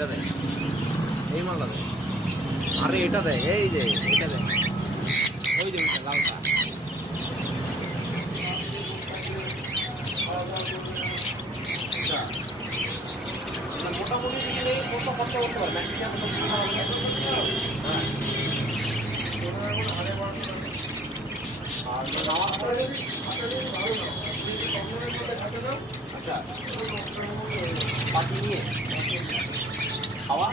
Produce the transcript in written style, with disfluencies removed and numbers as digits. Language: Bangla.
এটা দেয়, এই মালটা দেয়। আরে এটা দেয়, এই যে এটা দেয়, ওই যে লালটা। মোটামুটি যদি খরচা করতে পারে ম্যাক্সিমাম আচ্ছা পাখি নিয়ে খাওয়া